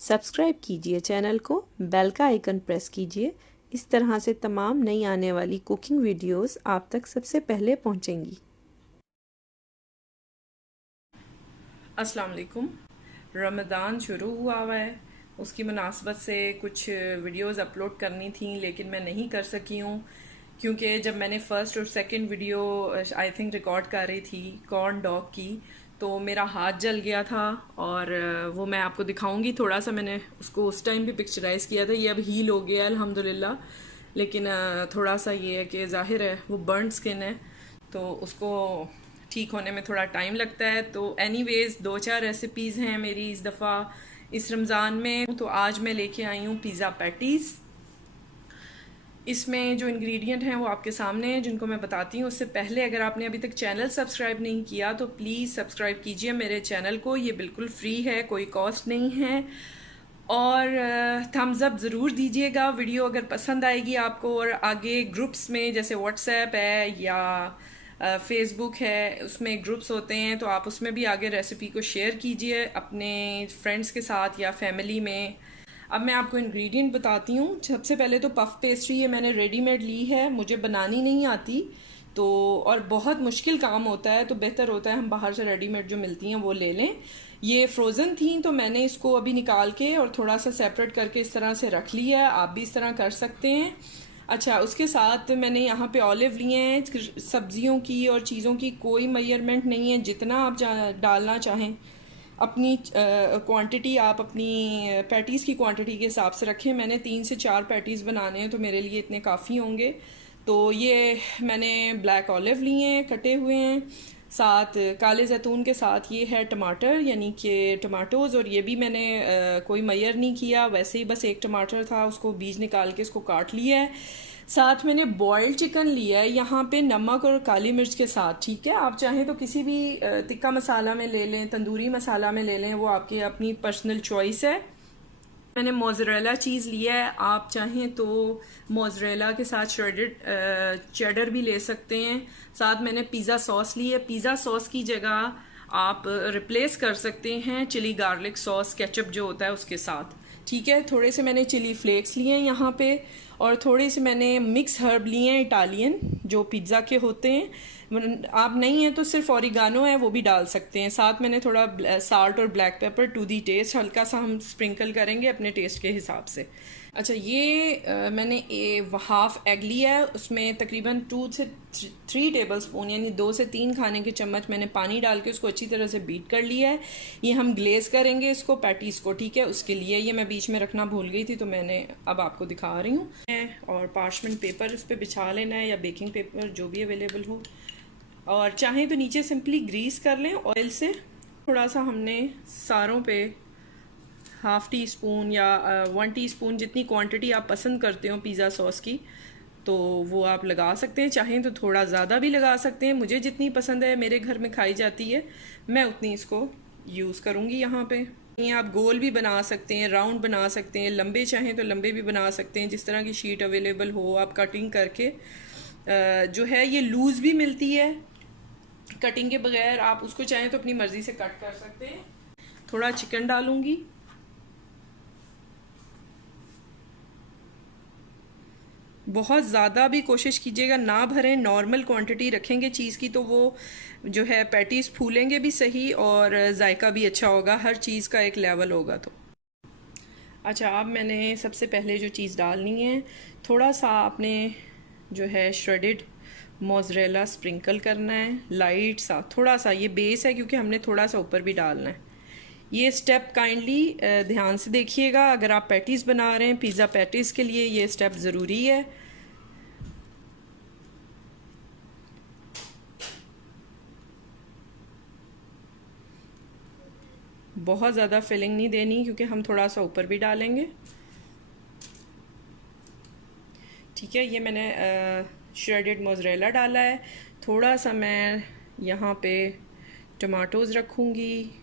Subscribe कीजिए channel को, bell का आइकन प्रेस कीजिए। इस तरह से तमाम नई आने वाली कुकिंग वीडियोस आप तक सबसे पहले पहुंचेंगी। अस्सलाम वालेकुम। रमज़ान शुरू हुआ हुआ है, उसकी मुनासबत से कुछ वीडियोस अपलोड करनी थी लेकिन मैं नहीं कर सकी हूँ क्योंकि जब मैंने फ़र्स्ट और second video I think record कर रही थी कॉर्न डॉग की, तो मेरा हाथ जल गया था। और वो मैं आपको दिखाऊंगी। थोड़ा सा मैंने उसको उस टाइम भी पिक्चराइज़ किया था। ये अब हील हो गया है अल्हम्दुलिल्लाह, लेकिन थोड़ा सा ये है कि ज़ाहिर है वो बर्न स्किन है, तो उसको ठीक होने में थोड़ा टाइम लगता है। तो एनीवेज 2-4 रेसिपीज़ हैं मेरी इस दफ़ा इस रमज़ान में। तो आज मैं लेके आई हूँ पिज़्ज़ा पैटीज़। इसमें जो इंग्रेडिएंट हैं वो आपके सामने हैं, जिनको मैं बताती हूँ। उससे पहले अगर आपने अभी तक चैनल सब्सक्राइब नहीं किया तो प्लीज़ सब्सक्राइब कीजिए मेरे चैनल को। ये बिल्कुल फ्री है, कोई कॉस्ट नहीं है। और थम्स अप ज़रूर दीजिएगा वीडियो अगर पसंद आएगी आपको। और आगे ग्रुप्स में जैसे व्हाट्सएप है या फेसबुक है, उसमें ग्रुप्स होते हैं, तो आप उसमें भी आगे रेसिपी को शेयर कीजिए अपने फ्रेंड्स के साथ या फैमिली में। अब मैं आपको इंग्रेडिएंट बताती हूँ। सबसे पहले तो पफ पेस्ट्री ये मैंने रेडीमेड ली है, मुझे बनानी नहीं आती तो, और बहुत मुश्किल काम होता है, तो बेहतर होता है हम बाहर से रेडीमेड जो मिलती हैं वो ले लें। ये फ्रोज़न थी तो मैंने इसको अभी निकाल के और थोड़ा सा सेपरेट करके इस तरह से रख लिया है। आप भी इस तरह कर सकते हैं। अच्छा, उसके साथ मैंने यहाँ पे ऑलिव लिए हैं। सब्जियों की और चीज़ों की कोई मेजरमेंट नहीं है, जितना आप डालना चाहें अपनी क्वांटिटी आप अपनी पैटीज़ की क्वांटिटी के हिसाब से रखें। मैंने 3 से 4 पैटीज़ बनाने हैं तो मेरे लिए इतने काफ़ी होंगे। तो ये मैंने ब्लैक ऑलिव लिए हैं, कटे हुए हैं। साथ काले जैतून के साथ ये है टमाटर, यानी कि टमाटोज़। और ये भी मैंने कोई मेजर नहीं किया, वैसे ही बस एक टमाटर था, उसको बीज निकाल के इसको काट लिया है। साथ मैंने बॉयल्ड चिकन लिया है यहाँ पे नमक और काली मिर्च के साथ। ठीक है, आप चाहें तो किसी भी टिक्का मसाला में ले लें, तंदूरी मसाला में ले लें, वो आपकी अपनी पर्सनल चॉइस है। मैंने मोज़रेला चीज़ लिया है, आप चाहें तो मोज़रेला के साथ श्रेडेड चेडर भी ले सकते हैं। साथ मैंने पिज़्ज़ा सॉस ली है। पिज़्ज़ा सॉस की जगह आप रिप्लेस कर सकते हैं चिली गार्लिक सॉस, केचप जो होता है उसके साथ। ठीक है, थोड़े से मैंने चिली फ्लेक्स लिए हैं यहाँ पे, और थोड़े से मैंने मिक्स हर्ब लिए हैं इटालियन, जो पिज़्ज़ा के होते हैं। आप नहीं है तो सिर्फ ऑरिगानो है, वो भी डाल सकते हैं। साथ मैंने थोड़ा साल्ट और black pepper to the taste, हल्का सा हम स्प्रिंकल करेंगे अपने टेस्ट के हिसाब से। अच्छा, ये मैंने हाफ एग लिया है, उसमें तकरीबन 2 से 3 टेबल स्पून यानी 2 से 3 खाने के चम्मच मैंने पानी डाल के उसको अच्छी तरह से बीट कर लिया है। ये हम ग्लेज करेंगे इसको, पैटीज़ को। ठीक है, उसके लिए ये मैं बीच में रखना भूल गई थी तो मैंने अब आपको दिखा रही हूँ। और पार्चमेंट पेपर उस पर बिछा लेना है या बेकिंग पेपर जो भी अवेलेबल हो। और चाहें तो नीचे सिंपली ग्रीस कर लें ऑयल से। थोड़ा सा हमने सारों पे ½ टी स्पून या 1 टीस्पून, जितनी क्वांटिटी आप पसंद करते हो पिज़्ज़ा सॉस की, तो वो आप लगा सकते हैं। चाहें तो थोड़ा ज़्यादा भी लगा सकते हैं। मुझे जितनी पसंद है, मेरे घर में खाई जाती है, मैं उतनी इसको यूज़ करूँगी यहाँ पे। ये आप गोल भी बना सकते हैं, राउंड बना सकते हैं, लंबे चाहें तो लंबे भी बना सकते हैं, जिस तरह की शीट अवेलेबल हो आप कटिंग करके। जो है ये लूज़ भी मिलती है कटिंग के बगैर, आप उसको चाहें तो अपनी मर्ज़ी से कट कर सकते हैं। थोड़ा चिकन डालूंगी। बहुत ज़्यादा भी कोशिश कीजिएगा ना भरें, नॉर्मल क्वांटिटी रखेंगे चीज़ की तो वो जो है पैटीज़ फूलेंगे भी सही और जायका भी अच्छा होगा, हर चीज़ का एक लेवल होगा। तो अच्छा, अब मैंने सबसे पहले जो चीज़ डालनी है, थोड़ा सा आपने जो है श्रेडेड मोज़रेला स्प्रिंकल करना है, लाइट सा थोड़ा सा। ये बेस है क्योंकि हमने थोड़ा सा ऊपर भी डालना है। ये स्टेप काइंडली ध्यान से देखिएगा, अगर आप पैटीज़ बना रहे हैं पिज़्ज़ा पैटीज़ के लिए ये स्टेप ज़रूरी है। बहुत ज़्यादा फिलिंग नहीं देनी क्योंकि हम थोड़ा सा ऊपर भी डालेंगे। ठीक है, ये मैंने श्रेडेड मोज़रेला डाला है। थोड़ा सा मैं यहाँ पे टमाटोज़ रखूँगी।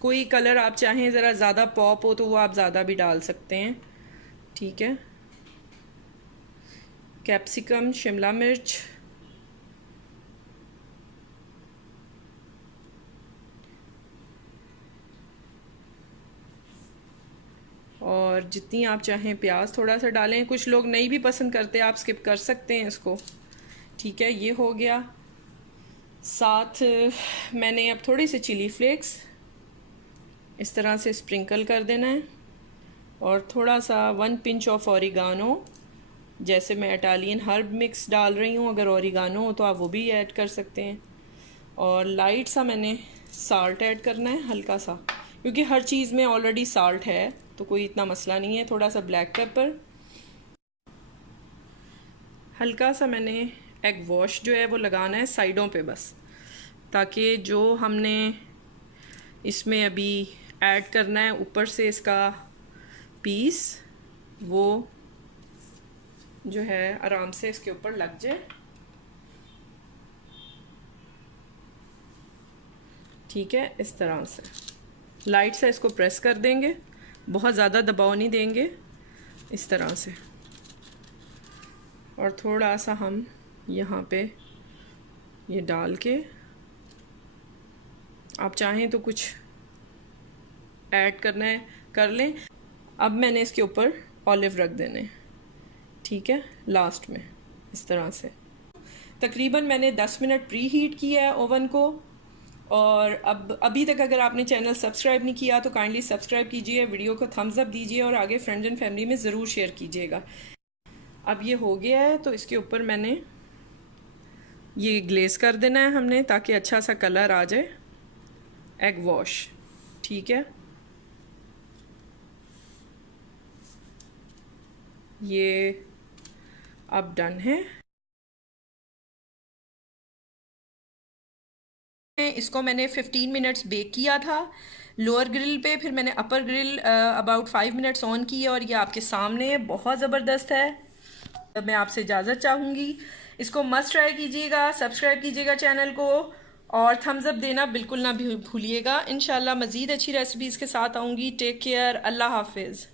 कोई कलर आप चाहें ज़रा ज़्यादा पॉप हो तो वो आप ज़्यादा भी डाल सकते हैं। ठीक है, कैप्सिकम, शिमला मिर्च, और जितनी आप चाहें प्याज थोड़ा सा डालें, कुछ लोग नहीं भी पसंद करते, आप स्किप कर सकते हैं इसको। ठीक है, ये हो गया। साथ मैंने अब थोड़ी सी चिली फ्लेक्स इस तरह से स्प्रिंकल कर देना है, और थोड़ा सा 1 पिंच ऑफ ओरिगानो, जैसे मैं इटालियन हर्ब मिक्स डाल रही हूँ, अगर ओरिगानो हो तो आप वो भी ऐड कर सकते हैं। और लाइट सा मैंने साल्ट ऐड करना है, हल्का सा, क्योंकि हर चीज़ में ऑलरेडी साल्ट है तो कोई इतना मसला नहीं है। थोड़ा सा ब्लैक पेपर, हल्का सा मैंने एग वॉश जो है वो लगाना है साइडों पे बस, ताकि जो हमने इसमें अभी ऐड करना है ऊपर से इसका पीस, वो जो है आराम से इसके ऊपर लग जाए। ठीक है, इस तरह से लाइट से इसको प्रेस कर देंगे, बहुत ज़्यादा दबाव नहीं देंगे, इस तरह से। और थोड़ा सा हम यहाँ पे ये डाल के, आप चाहें तो कुछ ऐड करना है कर लें। अब मैंने इसके ऊपर ऑलिव रख देने, ठीक है, लास्ट में इस तरह से। तकरीबन मैंने 10 मिनट प्री हीट किया है ओवन को। और अब अभी तक अगर आपने चैनल सब्सक्राइब नहीं किया तो काइंडली सब्सक्राइब कीजिए, वीडियो को थम्स अप दीजिए और आगे फ्रेंड्स एंड फैमिली में ज़रूर शेयर कीजिएगा। अब ये हो गया है तो इसके ऊपर मैंने ये ग्लेज़ कर देना है हमने, ताकि अच्छा सा कलर आ जाए, एग वॉश। ठीक है, ये अब डन है। इसको मैंने 15 मिनट्स बेक किया था लोअर ग्रिल पे, फिर मैंने अपर ग्रिल अबाउट 5 मिनट्स ऑन की है, और ये आपके सामने बहुत ज़बरदस्त है। मैं आपसे इजाज़त चाहूँगी, इसको मस्ट ट्राई कीजिएगा, सब्सक्राइब कीजिएगा चैनल को, और थम्स अप देना बिल्कुल ना भूलिएगा। इंशाल्लाह मज़ीद अच्छी रेसिपीज़ के साथ आऊँगी। टेक केयर, अल्लाह हाफिज़।